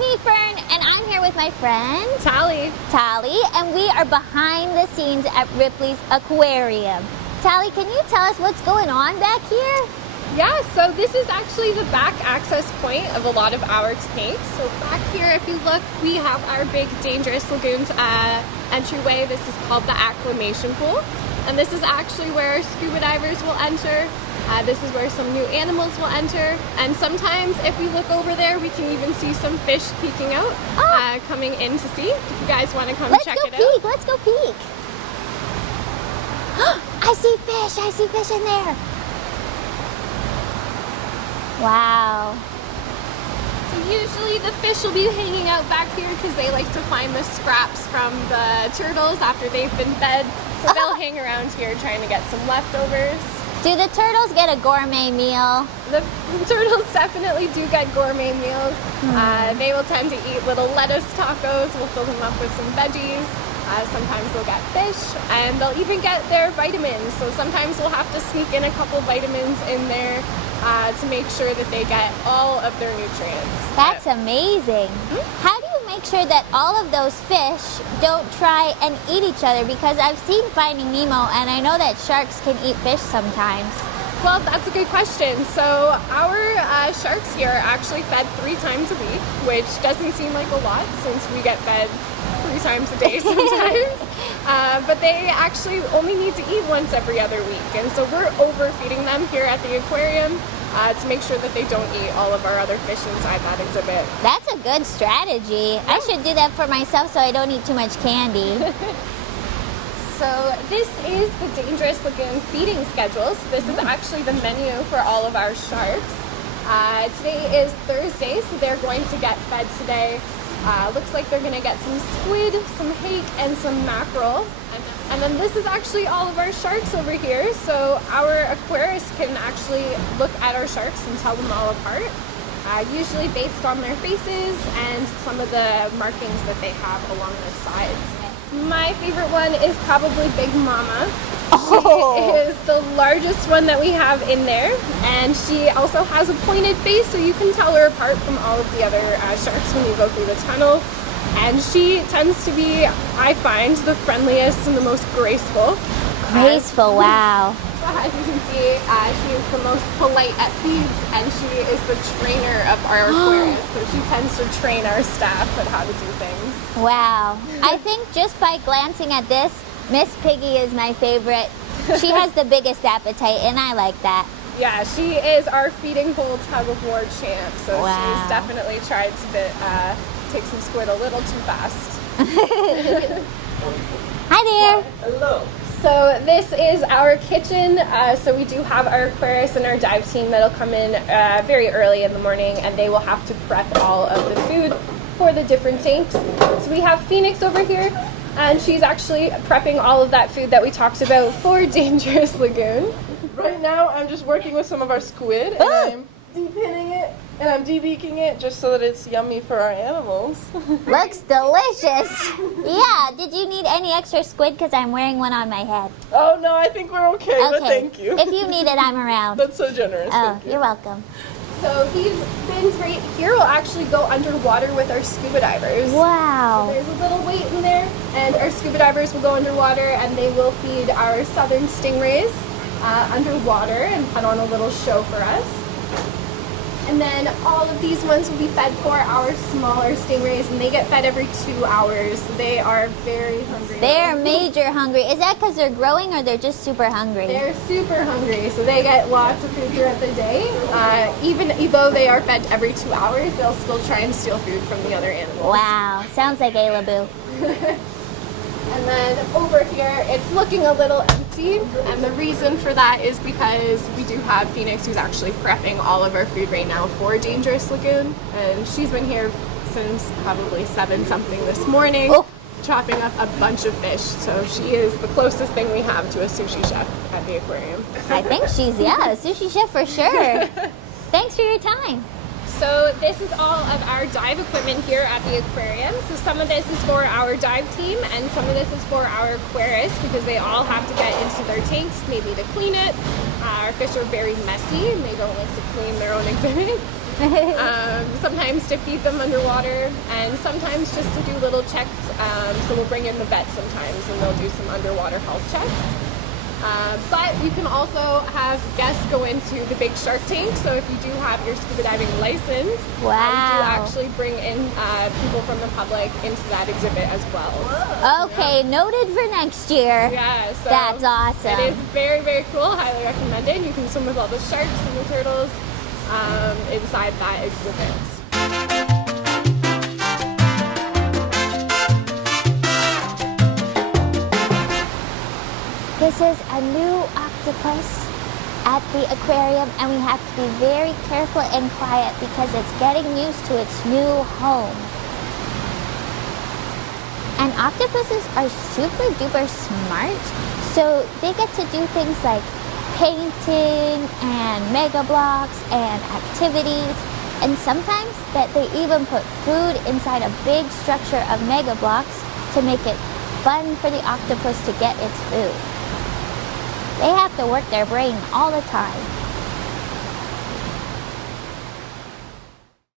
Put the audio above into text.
me, Fern, and I'm here with my friend Tally, and we are behind the scenes at Ripley's Aquarium. Tally, can you tell us what's going on back here? yeah, so this is actually the back access point of a lot of our tanks. So back here, if you look, we have our big dangerous lagoon entryway. This is called the acclimation pool. And this is actually where our scuba divers will enter. This is where some new animals will enter. And sometimes if we look over there, we can even see some fish peeking out, coming in to see. If you guys want to come check it out. Let's go peek. I see fish in there. Wow. So usually the fish will be hanging out back here because they like to find the scraps from the turtles after they've been fed. So they'll hang around here trying to get some leftovers. Do the turtles get a gourmet meal? The turtles definitely do get gourmet meals. They will tend to eat little lettuce tacos. We'll fill them up with some veggies. Sometimes they'll get fish, and they'll even get their vitamins. So sometimes we'll have to sneak in a couple vitamins in there to make sure that they get all of their nutrients. That's amazing. How do you make sure that all of those fish don't try and eat each other? Because I've seen Finding Nemo, and I know that sharks can eat fish sometimes. Well, that's a good question. So our sharks here are actually fed 3 times a week, which doesn't seem like a lot since we get fed 3 times a day sometimes. But they actually only need to eat once every other week. And so we're overfeeding them here at the aquarium to make sure that they don't eat all of our other fish inside that exhibit. That's a good strategy. I should do that for myself so I don't eat too much candy. So this is the Dangerous Lagoon feeding schedule. So this is actually the menu for all of our sharks. Today is Thursday, so they're going to get fed today. Looks like they're going to get some squid, some hake, and some mackerel. And then this is actually all of our sharks over here. So our aquarists can actually look at our sharks and tell them all apart. Usually based on their faces and some of the markings that they have along their sides. My favorite one is probably Big Mama. She is the largest one that we have in there, and she also has a pointed face, so you can tell her apart from all of the other sharks when you go through the tunnel. And she tends to be, I find, the friendliest and the most graceful. Graceful, wow. As you can see, she is the most polite at feeds, and she is the trainer of our aquarius. So she tends to train our staff on how to do things. Wow. I think just by glancing at this, Miss Piggy is my favorite. She has the biggest appetite, and I like that. Yeah, she is our feeding pole tug of war champ. So Wow. she's definitely tried to take some squid a little too fast. Hi there. Hello. So this is our kitchen. So we do have our aquarists and our dive team that'll come in very early in the morning, and they will have to prep all of the food for the different tanks. So we have Phoenix over here, and she's actually prepping all of that food that we talked about for Dangerous Lagoon. Right now, I'm just working with some of our squid, and I'm depinning it, and I'm debeaking it just so that it's yummy for our animals. Looks delicious. Yeah, did you need any extra squid? Because I'm wearing one on my head. Oh no, I think we're okay, but thank you. If you need it, I'm around. That's so generous. Oh, Thank you. you're welcome. So these bins right here will actually go underwater with our scuba divers. Wow. There's a little weight in there, and our scuba divers will go underwater, and they will feed our southern stingrays underwater and put on a little show for us. And then all of these ones will be fed for our smaller stingrays, and they get fed every 2 hours. They are very hungry. They're major hungry. Is that because they're growing or they're just super hungry? They're super hungry, so they get lots of food throughout the day. Even though they are fed every 2 hours, they'll still try and steal food from the other animals. Wow. Sounds like Ayla Boo. And then over here, it's looking a little empty, and the reason for that is because we do have Phoenix, who's actually prepping all of our food right now for Dangerous Lagoon, and she's been here since probably 7-something this morning, chopping up a bunch of fish. So she is the closest thing we have to a sushi chef at the aquarium. I think she's, a sushi chef for sure. Thanks for your time. So this is all of our dive equipment here at the aquarium. So some of this is for our dive team, and some of this is for our aquarists because they all have to get into their tanks maybe to clean it. Our fish are very messy and they don't like to clean their own exhibits. Sometimes humans to feed them underwater, and sometimes just to do little checks. So we'll bring in the vet sometimes, and they'll do some underwater health checks. But you can also have guests go into the big shark tank. So if you do have your scuba diving license, we do actually bring in people from the public into that exhibit as well. Okay, noted for next year. Yeah, so that's awesome. It is very, very cool. Highly recommended. You can swim with all the sharks and the turtles inside that exhibit. This is a new octopus at the aquarium, and we have to be very careful and quiet because it's getting used to its new home. And octopuses are super duper smart, so they get to do things like painting and mega blocks and activities, and sometimes that they even put food inside a big structure of mega blocks to make it fun for the octopus to get its food. They have to work their brain all the time.